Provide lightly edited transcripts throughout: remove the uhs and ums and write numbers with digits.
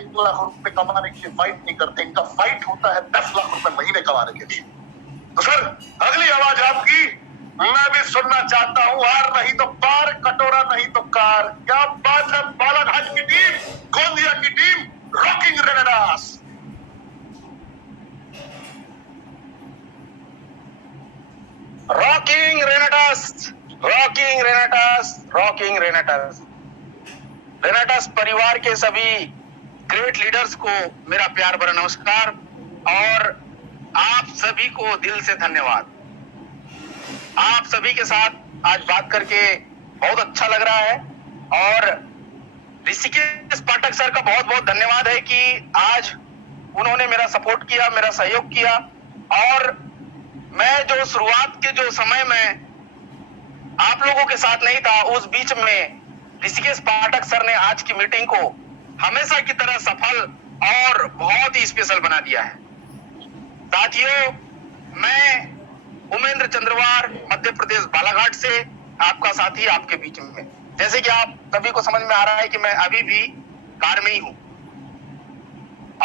1 लाख रुपए कमाने के लिए फाइट नहीं करते, इनका फाइट होता है 10 लाख रुपए महीने कमाने के लिए। तो सर अगली आवाज आपकी मैं भी सुनना चाहता हूं, हार नहीं तो पार, कटोरा नहीं तो कार। क्या बात है बालाघाट की टीम, गोंदिया की टीम, Rocking Renegades. Rocking Renegades, Rocking Renegades, Rocking Renegades. Renegades परिवार के सभी ग्रेट लीडर्स को मेरा प्यार भरा नमस्कार और आप सभी को दिल से धन्यवाद। आप सभी के साथ आज बात करके बहुत अच्छा लग रहा है और ऋषिकेश पाठक सर का बहुत बहुत धन्यवाद है कि आज उन्होंने मेरा सपोर्ट किया, मेरा सहयोग किया। और मैं जो शुरुआत के जो समय में आप लोगों के साथ नहीं था, उस बीच में ऋषिकेश पाठक सर ने आज की मीटिंग को हमेशा की तरह सफल और बहुत ही स्पेशल बना दिया है। साथियों, मैं उमेंद्र चंद्रवार मध्य प्रदेश बालाघाट से आपका साथी आपके बीच में। जैसे कि आप सभी को समझ में आ रहा है कि मैं अभी भी कार में ही हूं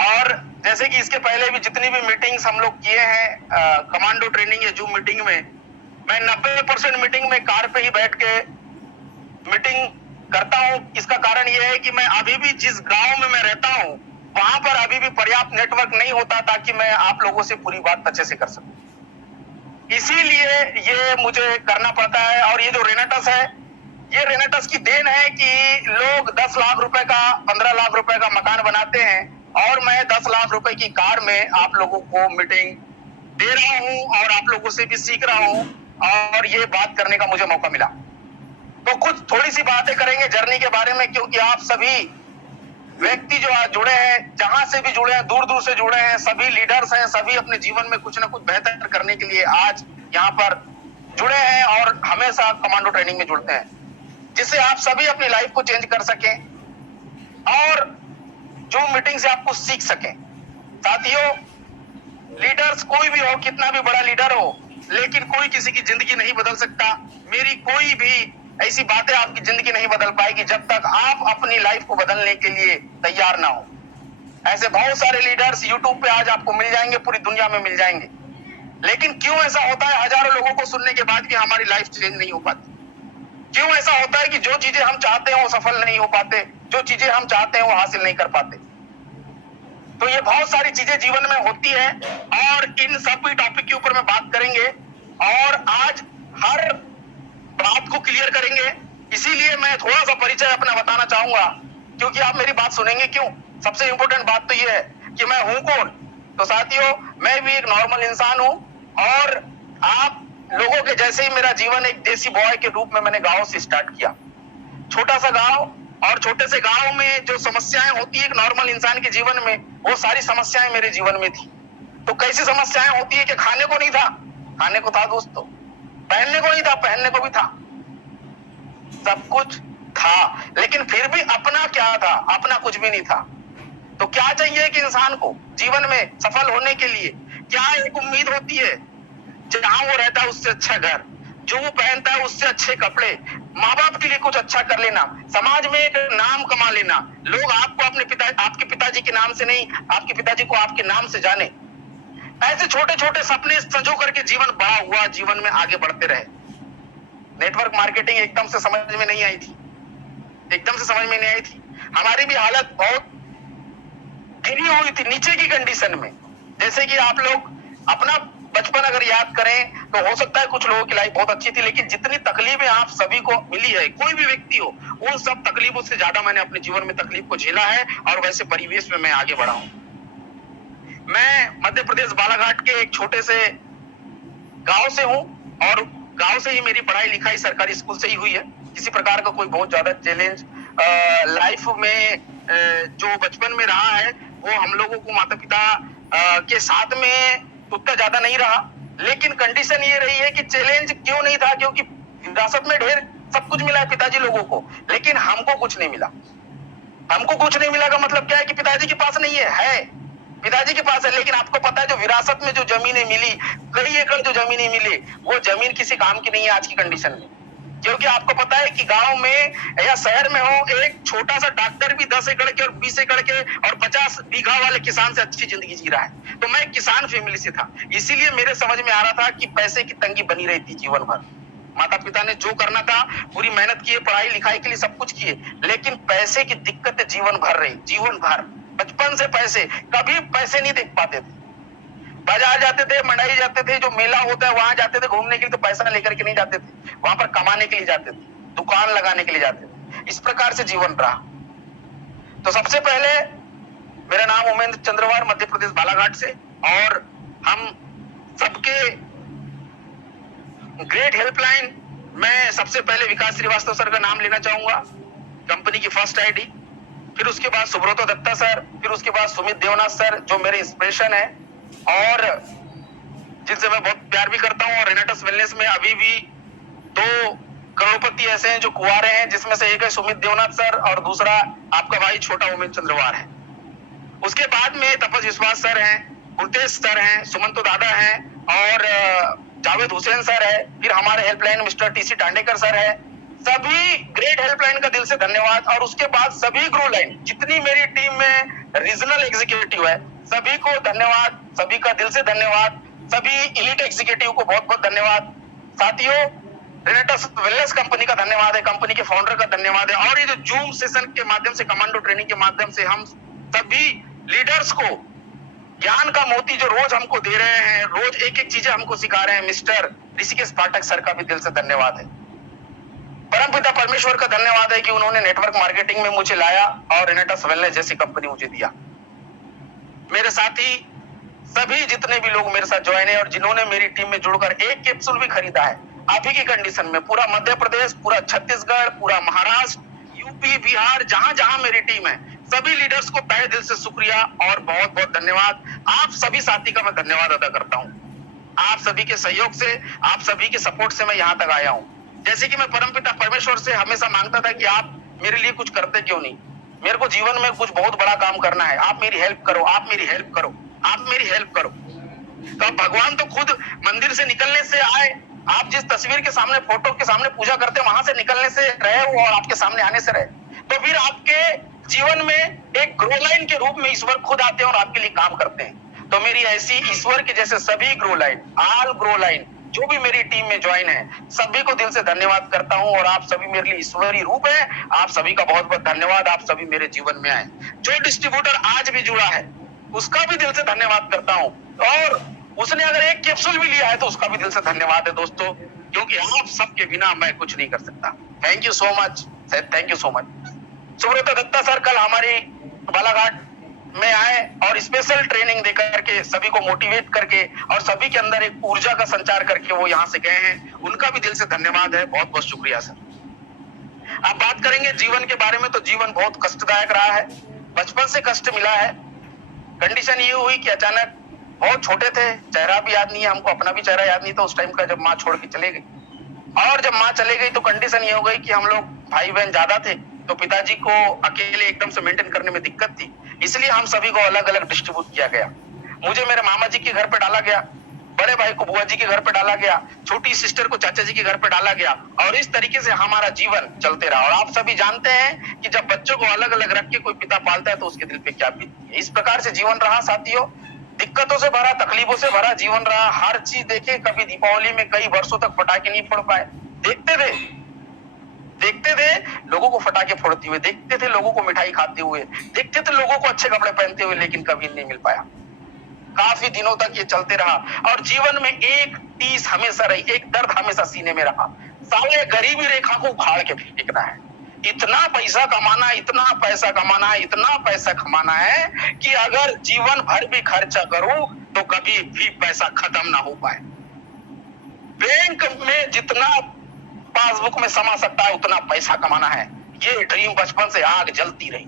और जैसे कि इसके पहले भी जितनी भी मीटिंग्स हम लोग किए हैं कमांडो ट्रेनिंग या जूम मीटिंग में, मैं 90% मीटिंग में कार पे ही बैठ के मीटिंग करता हूं। इसका कारण यह है कि मैं अभी भी जिस गांव में मैं रहता हूं वहां पर अभी भी पर्याप्त नेटवर्क नहीं होता ताकि मैं आप लोगों से पूरी बात अच्छे से कर सकूं। इसीलिए ये मुझे करना पड़ता है। और ये जो रेनेटस है, ये रेनेटस की देन है कि लोग 10 लाख रुपए का, 15 लाख रुपए का मकान बनाते हैं और मैं 10 लाख रुपए की कार में आप लोगों को मीटिंग दे रहा हूं और आप लोगों से भी सीख रहा हूं और ये बात करने का मुझे मौका मिला। तो कुछ थोड़ी सी बातें करेंगे जर्नी के बारे में, क्योंकि आप सभी व्यक्ति जो आज जुड़े हैं, जहां से भी जुड़े हैं, दूर दूर से जुड़े हैं, सभी लीडर्स हैं, सभी अपने जीवन में कुछ ना कुछ बेहतर करने के लिए आज यहाँ पर जुड़े हैं और हमेशा कमांडो ट्रेनिंग में जुड़ते हैं, जिससे आप सभी अपनी लाइफ को चेंज कर सकें और जो मीटिंग से आप कुछ सीख सकें। साथियों, लीडर्स कोई भी हो, कितना भी बड़ा लीडर हो, लेकिन कोई किसी की जिंदगी नहीं बदल सकता। मेरी कोई भी ऐसी बातें आपकी जिंदगी नहीं बदल पाएगी जब तक आप अपनी लाइफ को बदलने के लिए तैयार ना हो। ऐसे बहुत सारे लीडर्स यूट्यूब पे आज आपको मिल जाएंगे, पूरी दुनिया में मिल जाएंगे, लेकिन क्यों ऐसा होता है हजारों लोगों को सुनने के बाद भी हमारी लाइफ चेंज नहीं हो पाती? क्यों ऐसा होता है कि जो चीजें हम चाहते हैं वो सफल नहीं हो पाते, जो चीजें हम चाहते हैं वो हासिल नहीं कर पाते? तो ये बहुत सारी चीजें जीवन में होती है और इन सब टॉपिक के ऊपर में बात करेंगे और आज हर बात को क्लियर करेंगे। इसीलिए मैं थोड़ा सा परिचय अपना बताना चाहूंगा, क्योंकि आप मेरी बात सुनेंगे क्यों। सबसे इंपॉर्टेंट बात तो ये है कि मैं हूं कौन। तो साथियों, मैं भी एक नॉर्मल इंसान हूं और आप लोगों के जैसे ही मेरा जीवन एक देसी बॉय के रूप में मैंने गांव से स्टार्ट किया। छोटा सा गांव, और छोटे से गांव में जो समस्याएं होती है एक नॉर्मल इंसान के जीवन में, वो सारी समस्याएं मेरे जीवन में थी। तो कैसी समस्याएं होती है कि खाने को नहीं था, खाने को था दोस्तों, पहनने को नहीं था, पहनने को भी था, सब कुछ था, लेकिन फिर भी अपना क्या था? अपना कुछ भी नहीं था। तो क्या चाहिए कि इंसान को जीवन में सफल होने के लिए क्या एक उम्मीद होती है? जहां वो रहता है उससे अच्छा घर, जो वो पहनता है उससे अच्छे कपड़े, माँ बाप के लिए कुछ अच्छा कर लेना, समाज में एक नाम कमा लेना, लोग आपको आपके पिताजी के नाम से नहीं, आपके पिताजी को आपके नाम से जाने। ऐसे छोटे छोटे सपने संजो करके जीवन बड़ा हुआ, जीवन में आगे बढ़ते रहे। नेटवर्क मार्केटिंग एकदम से समझ में नहीं आई थी, एकदम से समझ में नहीं आई थी। हमारी भी हालत बहुत गिरी हुई थी, नीचे की कंडीशन में। जैसे कि आप लोग अपना बचपन अगर याद करें तो हो सकता है कुछ लोगों की लाइफ बहुत अच्छी थी, लेकिन जितनी तकलीफें आप सभी को मिली है, कोई भी व्यक्ति हो, उन सब तकलीफों से ज्यादा मैंने अपने जीवन में तकलीफ को झेला है और वैसे परिवेश में मैं आगे बढ़ा हूं। मैं मध्य प्रदेश बालाघाट के एक छोटे से गांव से हूं और गांव से ही मेरी पढ़ाई लिखाई सरकारी स्कूल से ही हुई है। किसी प्रकार का कोई बहुत ज्यादा चैलेंज लाइफ में जो बचपन में रहा है वो हम लोगों को माता पिता के साथ में उतना ज्यादा नहीं रहा, लेकिन कंडीशन ये रही है कि चैलेंज क्यों नहीं था, क्योंकि विरासत में ढेर सब कुछ मिला है पिताजी लोगों को, लेकिन हमको कुछ नहीं मिला। हमको कुछ नहीं मिला का मतलब क्या है कि पिताजी के पास नहीं है, पिताजी के पास है, लेकिन आपको पता है जो विरासत में जो जमीनें मिली, कई एकड़ जो जमीनें मिली, वो जमीन किसी काम की नहीं है आज की कंडीशन में। क्योंकि आपको पता है कि गांव में या शहर में हो, एक छोटा सा डॉक्टर भी 10 एकड़ के और 20 एकड़ के और बीघा वाले किसान से अच्छी जिंदगी जी रहा है। तो मैं किसान फैमिली से था, इसीलिए मेरे समझ में आ रहा था कि पैसे की तंगी बनी रही थी जीवन भर। माता पिता ने जो करना था पूरी मेहनत की, पढ़ाई लिखाई के लिए सब कुछ किए, लेकिन पैसे की दिक्कत जीवन भर रही, जीवन भर। बचपन से पैसे, कभी पैसे नहीं देख पाते थे। बाजार जाते थे, मंडाई जाते थे, जो मेला होता है वहां जाते थे घूमने के लिए, तो पैसा लेकर के नहीं जाते थे, वहां पर कमाने के लिए जाते थे, दुकान लगाने के लिए जाते थे। इस प्रकार से जीवन रहा। तो सबसे पहले मेरा नाम उमेंद्र चंद्रवार, मध्य प्रदेश बालाघाट से, और हम सबके ग्रेट हेल्पलाइन में सबसे पहले विकास श्रीवास्तव सर का नाम लेना चाहूंगा, कंपनी की फर्स्ट आईडी, फिर उसके बाद सुब्रतो दत्ता सर, फिर उसके बाद सुमित देवनाथ सर जो मेरे इंस्पिरेशन है और जिनसे मैं बहुत प्यार भी करता हूं। और रेनेटस वेलनेस में अभी भी 2 करोड़पति ऐसे हैं जो कुंवारे हैं, जिसमें से एक है सुमित देवनाथ सर और दूसरा आपका भाई छोटा उमेंद्र चंद्रवार है। उसके बाद में तपस विश्वास सर हैं, गुरतेज सर हैं, सुमंतो दादा हैं और जावेद हुसैन सर है, फिर हमारे helpline mister TC Tandekar sir है। सभी ग्रेट हेल्पलाइन का दिल से धन्यवाद। और उसके बाद सभी ग्रो लाइन, जितनी मेरी टीम में रीजनल एग्जीक्यूटिव है, सभी को धन्यवाद, सभी का दिल से धन्यवाद। सभी एलीट एग्जीक्यूटिव को बहुत बहुत धन्यवाद। साथियों, रेनेटस वेलनेस कंपनी का धन्यवाद है, कंपनी के फाउंडर का धन्यवाद है। और ये जो जूम सेशन के माध्यम से, कमांडो ट्रेनिंग के माध्यम से हम सभी लीडर्स को ज्ञान का मोती जो रोज हमको दे रहे हैं, रोज एक एक चीजें हमको सिखा रहे हैं, मिस्टर ऋषिकेश पाठक सर का भी दिल से धन्यवाद है। परमपिता परमेश्वर का धन्यवाद है कि उन्होंने नेटवर्क मार्केटिंग में मुझे लाया और रेनेटस वेलनेस जैसी कंपनी मुझे दिया। मेरे साथी सभी जितने भी लोग मेरे साथ ज्वाइन है और जिन्होंने मेरी टीम में जुड़कर एक कैप्सूल भी खरीदा है, अभी की कंडीशन में पूरा मध्य प्रदेश, पूरा छत्तीसगढ़, पूरा महाराष्ट्र, यूपी, बिहार, जहां जहां मेरी टीम है, सभी लीडर्स को तहे दिल से शुक्रिया और बहुत बहुत धन्यवाद। आप सभी साथी का मैं धन्यवाद अदा करता हूं। आप सभी के सहयोग से, आप सभी के सपोर्ट से मैं यहां तक आया हूं। जैसे कि मैं परमपिता परमेश्वर से हमेशा मांगता था कि आप मेरे लिए कुछ करते क्यों नहीं, मेरे को जीवन में कुछ बहुत बड़ा काम करना है, आप मेरी हेल्प करो, आप मेरी हेल्प करो, आप मेरी हेल्प करो। तो भगवान तो खुद मंदिर से निकलने से आए, आप जिस तस्वीर के सामने, फोटो के सामने पूजा करते हैं, वहां से निकलने से रहे वो और आपके सामने आने से रहे। तो फिर आपके जीवन में एक ग्रो लाइन के रूप में ईश्वर खुद आते हैं और आपके लिए काम करते हैं। तो मेरी ऐसी ईश्वर के जैसे सभी grow line, all grow line जो भी मेरी टीम में ज्वाइन है, सभी को दिल से धन्यवाद करता हूं। और आप सभी मेरे लिए ईश्वरी रूप है, आप सभी का बहुत बहुत धन्यवाद। आप सभी मेरे जीवन में आए। जो डिस्ट्रीब्यूटर आज भी जुड़ा है उसका भी दिल से धन्यवाद करता हूं, और उसने अगर एक कैप्सूल भी लिया है तो उसका भी दिल से धन्यवाद है दोस्तों, क्योंकि आप सबके बिना मैं कुछ नहीं कर सकता। Thank you so much, thank you so much. Subroto Dutta sir कल हमारी बालाघाट में आए और स्पेशल ट्रेनिंग देकर के सभी को मोटिवेट करके और सभी के अंदर एक ऊर्जा का संचार करके वो यहाँ से गए हैं, उनका भी दिल से धन्यवाद है। बहुत बहुत शुक्रिया सर। आप बात करेंगे जीवन के बारे में, तो जीवन बहुत कष्टदायक रहा है, बचपन से कष्ट मिला है। कंडीशन ये हुई कि अचानक, बहुत छोटे थे, चेहरा भी याद नहीं है हमको, अपना भी चेहरा याद नहीं था उस टाइम का जब माँ छोड़ के चले गई। और जब माँ चले गई तो कंडीशन ये हो गई कि हम लोग भाई बहन ज्यादा थे, तो पिताजी को अकेले एकदम से मेंटेन करने में दिक्कत थी, इसलिए हम सभी को अलग अलग डिस्ट्रीब्यूट किया गया। मुझे मेरे मामा जी के घर पे डाला गया, बड़े भाई को बुआ जी के घर पे डाला गया, छोटी सिस्टर को चाचा जी के घर पे डाला गया, और इस तरीके से हमारा जीवन चलते रहा। और आप सभी जानते हैं कि जब बच्चों को अलग अलग रख के कोई पिता पालता है तो उसके दिल पे क्या बीतती है। इस प्रकार से जीवन रहा साथियों, दिक्कतों से भरा, तकलीफों से भरा जीवन रहा। हर चीज देखे, कभी दीपावली में कई वर्षों तक पटाखे नहीं फोड़ पाए, देखते थे लोगों को पटाखे फोड़ते हुए, देखते थे लोगों को मिठाई खाते हुए, देखते थे लोगों को अच्छे कपड़े पहनते हुए, लेकिन कभी नहीं मिल पाया। काफी दिनों तक ये चलते रहा और जीवन में एक टीस हमेशा रही, एक दर्द हमेशा सीने में रहा, साले गरीबी रेखा को उखाड़ के फेंकना है। इतना पैसा कमाना, इतना पैसा कमाना है, इतना पैसा कमाना है कि अगर जीवन भर भी खर्चा करूं तो कभी भी पैसा खत्म ना हो पाए। बैंक में जितना पासबुक में समा सकता है उतना पैसा कमाना है। ये ड्रीम बचपन से आग जलती रही,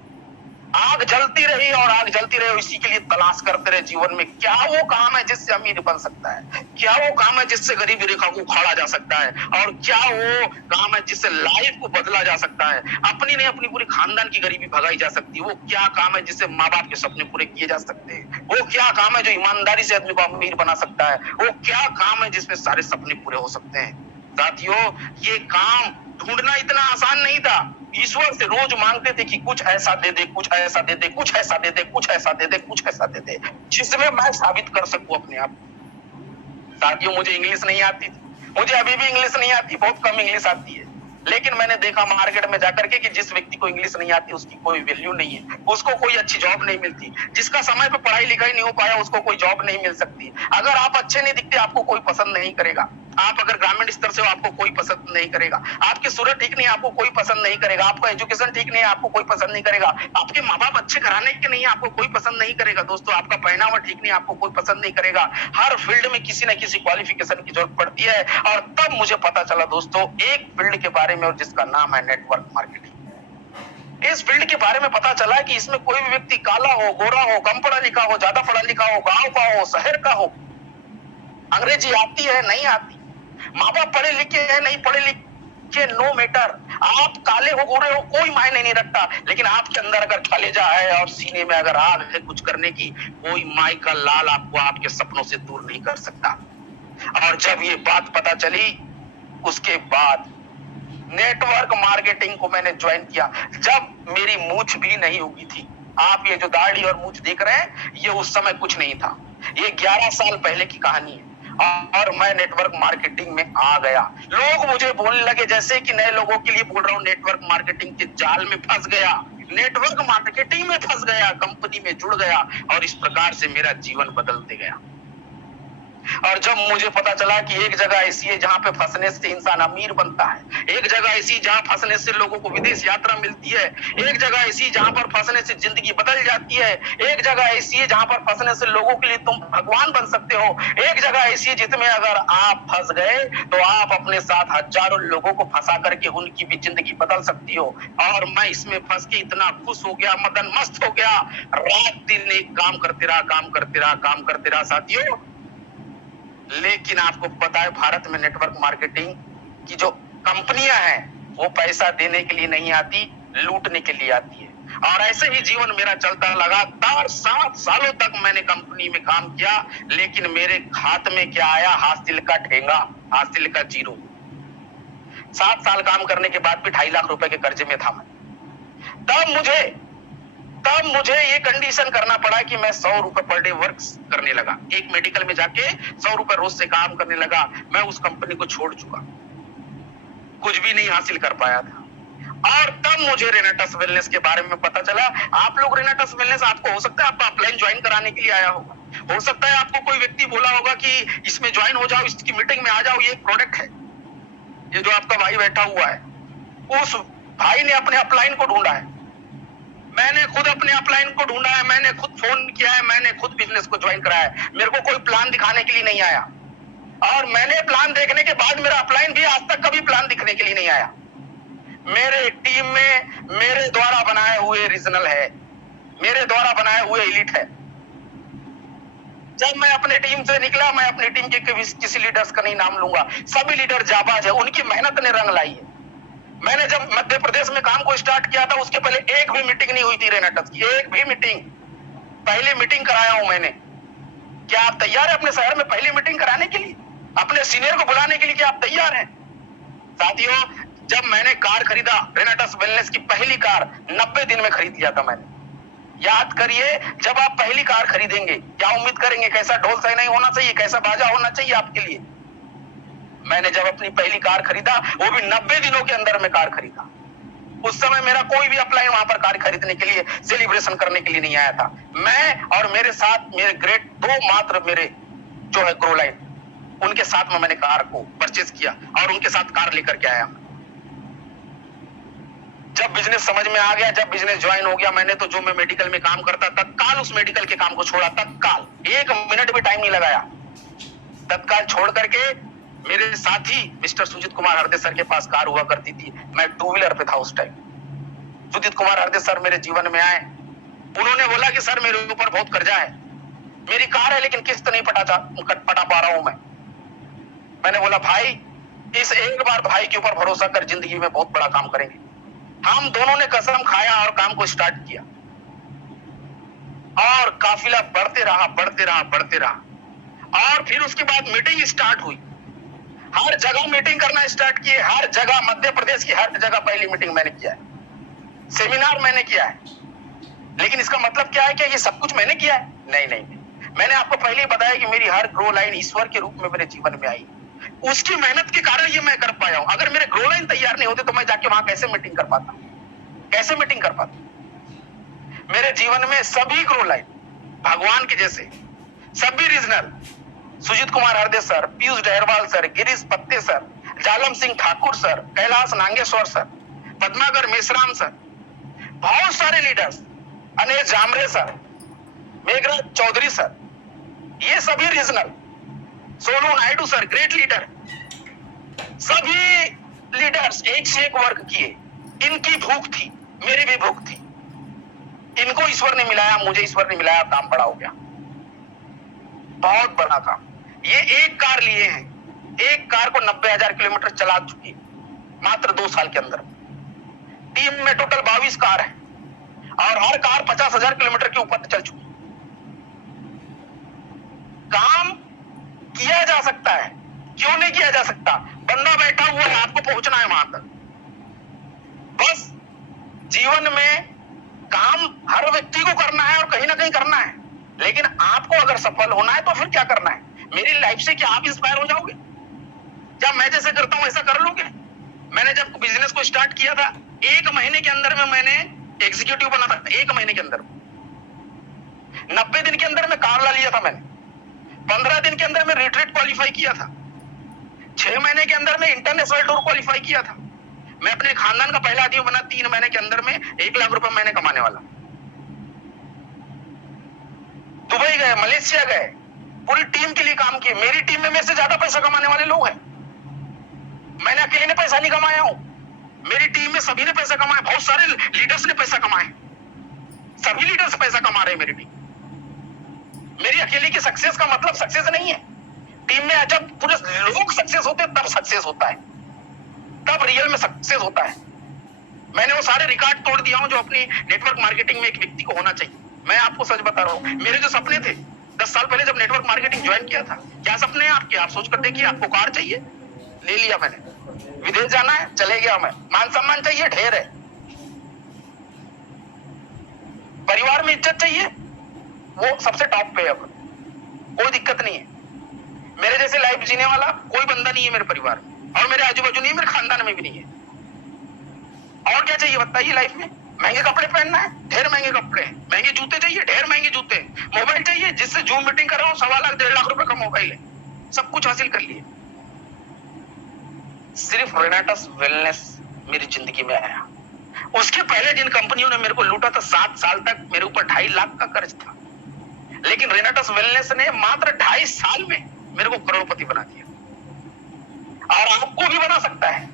आग जलती रही और आग जलती रही। इसी के लिए तलाश करते रहे जीवन में, क्या वो काम है जिससे अमीर बन सकता है, क्या वो काम है जिससे गरीबी रेखा को उखाड़ा जा सकता है, और क्या वो काम है जिससे लाइफ को बदला जा सकता है, अपनी नहीं अपनी पूरी खानदान की गरीबी भगाई जा सकती है। वो क्या काम है जिससे माँ बाप के सपने पूरे किए जा सकते हैं, वो क्या काम है जो ईमानदारी से आदमी को अमीर बना सकता है, वो क्या काम है जिसमें सारे सपने पूरे हो सकते हैं। साथियों, ये काम ढूंढना इतना आसान नहीं था, ईश्वर से रोज मांगते थे कि कुछ ऐसा दे दे, कुछ ऐसा दे दे, कुछ ऐसा दे दे, कुछ ऐसा दे दे, कुछ ऐसा दे दे, जिसमें मैं साबित कर सकूं अपने आप। साथियों, मुझे इंग्लिश नहीं आती थी, मुझे अभी भी इंग्लिश नहीं आती, बहुत कम इंग्लिश आती है, लेकिन मैंने देखा मार्केट में जाकर के कि जिस व्यक्ति को इंग्लिश नहीं आती उसकी कोई वैल्यू नहीं है, उसको कोई अच्छी जॉब नहीं मिलती, जिसका समय पे पढ़ाई लिखाई नहीं हो पाया उसको कोई जॉब नहीं मिल सकती। अगर आप अच्छे नहीं दिखते आपको कोई पसंद नहीं करेगा, आप अगर ग्रामीण स्तर से हो आपको कोई पसंद नहीं करेगा, आपकी सूरत ठीक नहीं है आपको कोई पसंद नहीं करेगा, आपका एजुकेशन ठीक नहीं है आपको कोई पसंद नहीं करेगा, आपके माँ बाप अच्छे घराने के नहीं है आपको कोई पसंद नहीं करेगा, दोस्तों आपका पहनावा ठीक नहीं है आपको कोई पसंद नहीं करेगा। हर फील्ड में किसी न किसी क्वालिफिकेशन की जरूरत पड़ती है। और तब मुझे पता चला दोस्तों एक फील्ड के बारे में, और जिसका नाम है नेटवर्क मार्केटिंग। इस फील्ड के बारे में पता चला कि इसमें कोई भी व्यक्ति काला हो, गोरा हो, कम पढ़ा लिखा हो, ज्यादा पढ़ा लिखा हो, गांव का हो, शहर का हो, अंग्रेजी आती है नहीं आती, माँ बाप पढ़े लिखे हैं नहीं पढ़े लिखे, नो मैटर, आप काले हो गोरे हो कोई मायने नहीं रखता, लेकिन आपके अंदर अगर कलेजा है और सीने में अगर आग है कुछ करने की, कोई माई का लाल आपको आपके सपनों से दूर नहीं कर सकता। और जब ये बात पता चली उसके बाद नेटवर्क मार्केटिंग को मैंने ज्वाइन किया, जब मेरी मूछ भी नहीं उगी थी। आप ये जो दाढ़ी और मूछ देख रहे हैं ये उस समय कुछ नहीं था, ये 11 साल पहले की कहानी है। और मैं नेटवर्क मार्केटिंग में आ गया। लोग मुझे बोलने लगे जैसे कि नए लोगों के लिए बोल रहा हूं, नेटवर्क मार्केटिंग के जाल में फंस गया, नेटवर्क मार्केटिंग में फंस गया, कंपनी में जुड़ गया, और इस प्रकार से मेरा जीवन बदलते गया। और जब मुझे पता चला कि एक जगह ऐसी है जहां पे फंसने से इंसान अमीर बनता है, एक जगह ऐसी जहां फंसने से लोगों को विदेश यात्रा मिलती है, एक जगह ऐसी जहां पर फंसने से जिंदगी बदल जाती है, एक जगह ऐसी है जहां पर फंसने से लोगों के लिए तुम भगवान बन सकते हो, एक जगह ऐसी है जिसमें अगर आप फंस गए तो आप अपने साथ हजारों लोगों को फंसा करके उनकी भी जिंदगी बदल सकती हो। और मैं इसमें फंस के इतना खुश हो गया, मदन मस्त हो गया, रात दिन एक काम करते रहा, काम करते रहा, काम करते रहा साथियों। लेकिन आपको पता है भारत में नेटवर्क मार्केटिंग की जो कंपनियां हैं वो पैसा देने के लिए नहीं आती, लूटने के लिए आती है। और ऐसे ही जीवन मेरा चलता, लगातार 7 सालों तक मैंने कंपनी में काम किया, लेकिन मेरे खाते में क्या आया, हासिल का ठेंगा, हासिल का जीरो। 7 साल काम करने के बाद भी 2.5 लाख रुपए के कर्जे में था मैं। तब मुझे ये कंडीशन करना पड़ा कि मैं 100 रुपए पर डे वर्क करने लगा, एक मेडिकल में जाके 100 रुपए रोज से काम करने लगा। मैं उस कंपनी को छोड़ चुका, कुछ भी नहीं हासिल कर पाया था। और तब मुझे रेनाटस वेलनेस के बारे में पता चला। आप लोग रेनाटस वेलनेस, आपको हो सकता है आपका अपलाइन ज्वाइन कराने के लिए आया होगा, हो सकता है आपको कोई व्यक्ति बोला होगा कि इसमें ज्वाइन हो जाओ, इसकी मीटिंग में आ जाओ, ये एक प्रोडक्ट है। ये जो आपका भाई बैठा हुआ है, उस भाई ने अपने अपलाइन को ढूंढा है, मैंने खुद अपने अपलाइन को ढूंढा है, मैंने खुद फोन किया है, मैंने खुद बिजनेस को ज्वाइन कराया है। मेरे को कोई प्लान दिखाने के लिए नहीं आया, और मैंने प्लान देखने के बाद मेरा अपलाइन भी आज तक कभी प्लान दिखने के लिए नहीं आया। मेरे टीम में मेरे द्वारा बनाए हुए रीजनल है, मेरे द्वारा बनाए हुए एलिट है। जब मैं अपने टीम से निकला, मैं अपनी टीम के किसी लीडर्स का नहीं नाम लूंगा, सभी लीडर जाबाज है, उनकी मेहनत ने रंग लाई है। मैंने जब मध्य प्रदेश में काम को स्टार्ट किया था उसके पहले एक भी मीटिंग नहीं हुई थी रेनाटस की, एक भी मीटिंग। पहली मीटिंग कराया हूं मैंने। क्या आप तैयार हैं अपने शहर में पहली मीटिंग कराने के लिए, अपने सीनियर को बुलाने के लिए? क्या आप तैयार हैं? साथियों, जब मैंने कार खरीदा, रेनाटस वेलनेस की पहली कार 90 दिन में खरीद लिया था मैंने। याद करिए, जब आप पहली कार खरीदेंगे क्या उम्मीद करेंगे, कैसा ढोल सहनाई होना चाहिए, कैसा बाजा होना चाहिए आपके लिए। मैंने जब अपनी पहली कार खरीदा, वो भी 90 दिनों के अंदर में कार खरीदा। उस समय मेरा कोई भी अपलाइन वहां पर कार खरीदने के लिए, सेलिब्रेशन करने के लिए नहीं आया था। मैं और मेरे साथ मेरे ग्रेड 2 मात्र मेरे जो है ग्रो लाइन, उनके साथ में मैंने कार को परचेज किया और उनके साथ कार लेकर के आया। जब बिजनेस समझ में आ गया, जब बिजनेस ज्वाइन हो गया, मैंने तो जो मैं मेडिकल में काम करता तत्काल उस मेडिकल के काम को छोड़ा, तत्काल 1 मिनट भी टाइम नहीं लगाया। तत्काल छोड़ करके मेरे साथी मिस्टर सुजीत कुमार हरदे सर के पास कार हुआ करती थी, मैं 2 व्हीलर पे था उस टाइम। सुजीत कुमार हरदे सर मेरे जीवन में आए, उन्होंने बोला कि सर मेरे ऊपर बहुत कर्जा है, मेरी कार है लेकिन किस्त नहीं पटा पा रहा हूं मैं। मैंने बोला भाई, इस एक बार भाई के ऊपर भरोसा कर, जिंदगी में बहुत बड़ा काम करेंगे। हम दोनों ने कसम खाया और काम को स्टार्ट किया, और काफिला बढ़ते रहा, बढ़ते रहा, बढ़ते रहा। और फिर उसके बाद मीटिंग स्टार्ट हुई, हर जगह मीटिंग करना स्टार्ट किए, हर जगह, मध्य प्रदेश की हर जगह पहली मीटिंग मैंने किया है। सेमिनार मैंने किया है, लेकिन इसका मतलब क्या है कि ये सब कुछ मैंने किया है? नहीं नहीं नहीं। मैंने आपको पहले ही बताया कि मेरी हर ग्रो लाइन ईश्वर के रूप में मेरे जीवन में आई, उसकी मेहनत के कारण ये मैं कर पाया हूं। अगर मेरे ग्रो लाइन तैयार नहीं होते तो मैं जाके वहां कैसे मीटिंग कर पाता, कैसे मीटिंग कर पाता? मेरे जीवन में सभी ग्रो लाइन भगवान के जैसे, सभी regional, Sujit Kumar Harde sir, Piyush Daharwal sir, Girish Patte sir, Jalam Singh Thakur sir, Kailash Nageshwar sir, Padmakar Meshram sir, बहुत सारे leaders, Anil Jamre sir, Meghraj Chaudhary sir, ये सभी regional, Sonu Naidu sir, great leader, सभी लीडर्स एक से एक वर्क किए। इनकी भूख थी, मेरी भी भूख थी। इनको ईश्वर ने मिलाया, मुझे ईश्वर ने मिलाया, काम बड़ा हो गया, बहुत बड़ा काम। ये एक कार लिए हैं, एक कार को 90,000 किलोमीटर चला चुकी मात्र 2 साल के अंदर। टीम में टोटल 22 कार है और हर कार 50,000 किलोमीटर के ऊपर चल चुकी। काम किया जा सकता है, क्यों नहीं किया जा सकता? बंदा बैठा हुआ है, आपको पहुंचना है वहां तक। बस जीवन में काम हर व्यक्ति को करना है और कहीं ना कहीं करना है, लेकिन आपको अगर सफल होना है तो फिर क्या करना है? मेरी लाइफ से क्या आप इंस्पायर हो जाओगे? क्या मैं जैसे करता हूं ऐसा कर लोगे? मैंने जब बिजनेस को स्टार्ट किया था, 1 महीने के अंदर में मैंने एग्जीक्यूटिव बना था। 1 महीने के अंदर 90 दिन के अंदर में कार ला लिया था मैंने। 15 दिन के अंदर में रिट्रीट क्वालिफाई किया था। 6 महीने के अंदर में इंटरनेशनल टूर क्वालिफाई किया था। मैं अपने खानदान का पहला आदमी बना 3 महीने के अंदर में 1 लाख रुपए महीने कमाने वाला। दुबई गए, मलेशिया गए, पूरी टीम के लिए काम किए। मेरी टीम में मेरे से ज्यादा पैसा कमाने वाले लोग हैं। मैंने अकेले ने पैसा नहीं कमाया हूं, मेरी टीम में सभी ने पैसा कमाया, बहुत सारे लीडर्स ने पैसा कमाए, सभी लीडर्स पैसा कमा रहे हैं। मेरी टीम, मेरी अकेले की सक्सेस का मतलब सक्सेस नहीं है। टीम में जब पूरे लोग सक्सेस होते हैं तब सक्सेस होता है, तब रियल में सक्सेस होता है। मैंने वो सारे रिकॉर्ड तोड़ दिया हूं जो अपनी नेटवर्क मार्केटिंग में एक व्यक्ति को होना चाहिए। मैं आपको सच बता रहा हूं, मेरे जो सपने थे 10 साल पहले जब नेटवर्क मार्केटिंग ज्वाइन किया था, क्या सपने हैं आपके? आप सोच कर देखिए। आपको कार चाहिए, ले लिया मैंने। विदेश जाना है, चले गया मैं। मान सम्मान चाहिए, ढेर है। परिवार में इज्जत चाहिए, वो सबसे टॉप पे है। अब कोई दिक्कत नहीं है। मेरे जैसे लाइफ जीने वाला कोई बंदा नहीं है मेरे परिवार में, और मेरे आजू बाजू नहीं है, मेरे खानदान में भी नहीं है। और क्या चाहिए बताइए लाइफ में? महंगे कपड़े पहनना है, ढेर महंगे कपड़े हैं। महंगे जूते चाहिए, ढेर महंगे जूते हैं। मोबाइल चाहिए, जिससे जूम मीटिंग कर रहा हूं, 1.25 लाख 1.5 लाख रुपए का मोबाइल है। सब कुछ हासिल कर लिए। सिर्फ रेनाटस वेलनेस मेरी जिंदगी में आया। उसके पहले जिन कंपनियों ने मेरे को लूटा था, 7 साल तक मेरे ऊपर 2.5 लाख का कर्ज था, लेकिन रेनाटस वेलनेस ने मात्र 2.5 साल में मेरे को करोड़पति बना दिया। और आपको भी बना सकता है।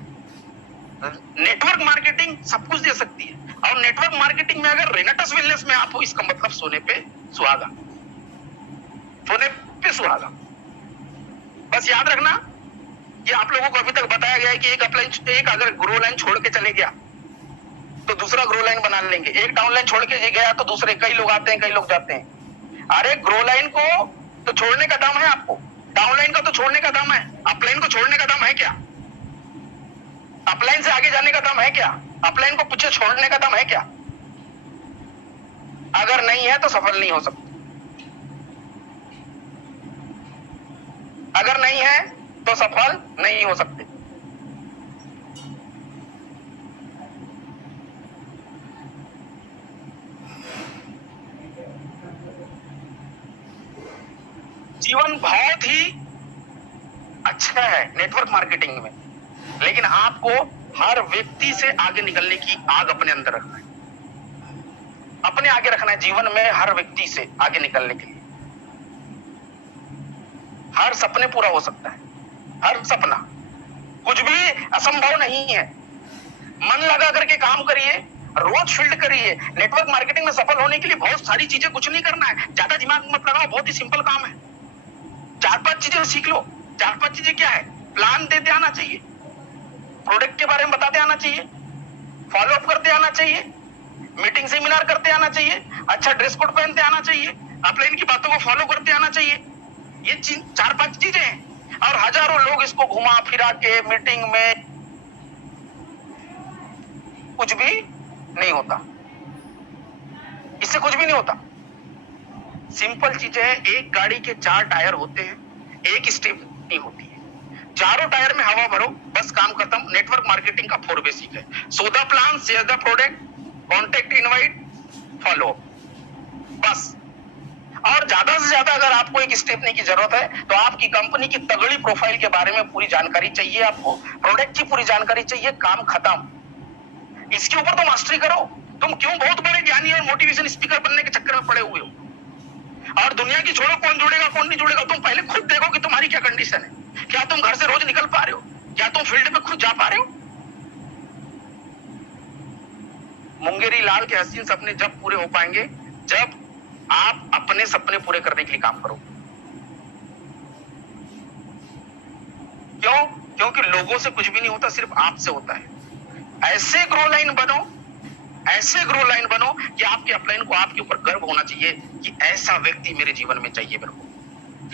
नेटवर्क मार्केटिंग सब कुछ दे सकती है, और नेटवर्क मार्केटिंग में अगर रेनाटस वेलनेस में आप हो, इसका मतलब सोने पे सुहागा, सोने पे सुहागा। बस याद रखना, ये आप लोगों को अभी तक बताया गया है कि एक अगर ग्रो लाइन छोड़ के चले गया तो दूसरा ग्रो लाइन बना लेंगे। एक डाउन लाइन छोड़ के गया तो दूसरे, कई लोग आते हैं, कई लोग जाते हैं। अरे ग्रो लाइन को तो छोड़ने का दम है आपको, डाउन लाइन का तो छोड़ने का दम है, अपलाइन को छोड़ने का दम है क्या? अपलाइन से आगे जाने का दम है क्या? अपलाइन को पीछे छोड़ने का दम है क्या? अगर नहीं है तो सफल नहीं हो सकते। अगर नहीं है तो सफल नहीं हो सकते। जीवन बहुत ही अच्छा है नेटवर्क मार्केटिंग में, लेकिन आपको हर व्यक्ति से आगे निकलने की आग अपने अंदर रखना है, अपने आगे रखना है। जीवन में हर व्यक्ति से आगे निकलने के लिए हर सपने पूरा हो सकता है, हर सपना, कुछ भी असंभव नहीं है। मन लगा करके काम करिए, रोज फील्ड करिए। नेटवर्क मार्केटिंग में सफल होने के लिए बहुत सारी चीजें, कुछ नहीं करना है, ज्यादा दिमाग मत लगाओ, बहुत ही सिंपल काम है। 4-5 चीजें सीख लो। 4-5 चीजें क्या है? प्लान देते आना चाहिए, प्रोडक्ट के बारे में बताते आना चाहिए, फॉलो अप करते आना चाहिए, मीटिंग सेमिनार करते आना चाहिए, अच्छा ड्रेस कोड पहनते आना चाहिए, अपलाइन की बातों को फॉलो करते आना चाहिए। ये 4-5 चीजें हैं, और हजारों लोग इसको घुमा फिरा के मीटिंग में कुछ भी नहीं होता, इससे कुछ भी नहीं होता। सिंपल चीज है, एक गाड़ी के 4 टायर होते हैं, एक स्टेपनी होती है, चारों टायर में हवा भरो, बस काम खत्म। नेटवर्क मार्केटिंग का 4 बेसिक है: so the plan, share the product, contact, invite, follow, बस। और ज्यादा से ज्यादा अगर आपको एक स्टेपनी की जरूरत है तो आपकी कंपनी की तगड़ी प्रोफाइल के बारे में पूरी जानकारी चाहिए, आपको प्रोडक्ट की पूरी जानकारी चाहिए, काम खत्म। इसके ऊपर तो मास्टरी करो। तुम क्यों बहुत बड़े ज्ञानी और मोटिवेशन स्पीकर बनने के चक्कर में पड़े हुए हो? और दुनिया की छोड़ो, कौन जुड़ेगा कौन नहीं जुड़ेगा, तुम पहले खुद देखो कि तुम्हारी क्या कंडीशन है। क्या तुम घर से रोज निकल पा रहे हो? क्या तुम फील्ड में खुद जा पा रहे हो? मुंगेरी लाल के हसीन सपने जब पूरे हो पाएंगे जब आप अपने सपने पूरे करने के लिए काम करो। क्यों? क्योंकि लोगों से कुछ भी नहीं होता, सिर्फ आपसे होता है। ऐसे ग्रो लाइन बनो, ऐसे ग्रो लाइन बनो कि आपके अपलाइन को आपके ऊपर गर्व होना चाहिए कि ऐसा व्यक्ति मेरे जीवन में चाहिए मेरे को।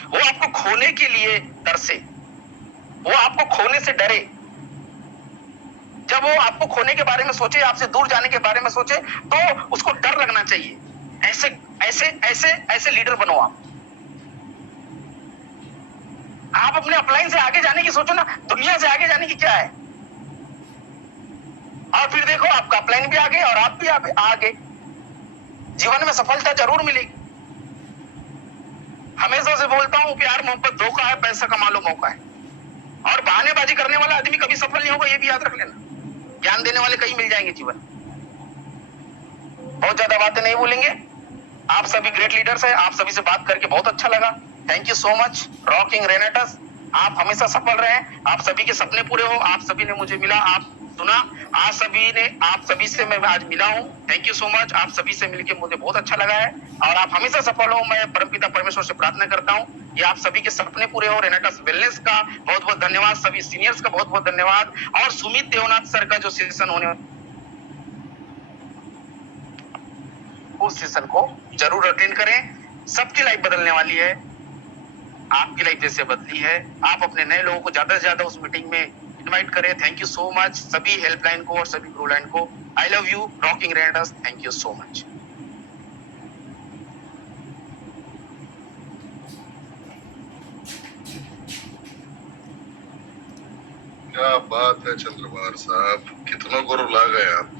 वो आपको खोने के लिए तरसे, वो आपको खोने से डरे। जब वो आपको खोने के बारे में सोचे, आपसे दूर जाने के बारे में सोचे, तो उसको डर लगना चाहिए। ऐसे ऐसे ऐसे ऐसे लीडर बनो आप अपने अपलाइन से आगे जाने की सोचो ना, दुनिया से आगे जाने की क्या है। और फिर देखो, आपका अपलाइन भी आगे और आप भी आगे। जीवन में सफलता जरूर मिलेगी। हमेशा से बोलता हूं, प्यार मोहब्बत धोखा है, पैसा कमा लो मौका है। और बहानेबाजी करने वाला आदमी कभी सफल नहीं होगा, ये भी याद रख लेना। ज्ञान देने वाले कई मिल जाएंगे जीवन। बहुत ज्यादा बातें नहीं बोलेंगे। आप सभी ग्रेट लीडर्स हैं, आप सभी से बात करके बहुत अच्छा लगा। Thank you so much. Rocking रेनेटस, आप हमेशा सफल रहे, आप सभी के सपने पूरे हो। आप सभी ने मुझे मिला, आप सुना, आप सभी से मैं आज मिला हूं। Thank you so much. आप सभी से मिलकर मुझे बहुत अच्छा लगा है और आप हमेशा सफल हो। मैं परमपिता परमेश्वर से प्रार्थना करता हूं कि आप सभी के सपने पूरे हो। रेनेटस वेलनेस का बहुत बहुत धन्यवाद, सभी सीनियर्स का बहुत बहुत धन्यवाद, और सुमित देवनाथ सर का जो सेशन होने उस सेशन को जरूर अटेंड करें। सबकी लाइफ बदलने वाली है, आपकी लाइफ जैसे बदली है। आप अपने नए लोगों को ज्यादा से ज्यादा उस मीटिंग में इनवाइट करें। थैंक यू सो मच सभी हेल्पलाइन को और सभी ग्रो लाइन को। I love you, rocking रेनेटस। Thank you so much. क्या बात है चंद्रबार साहब, कितनों को रुला गए आप।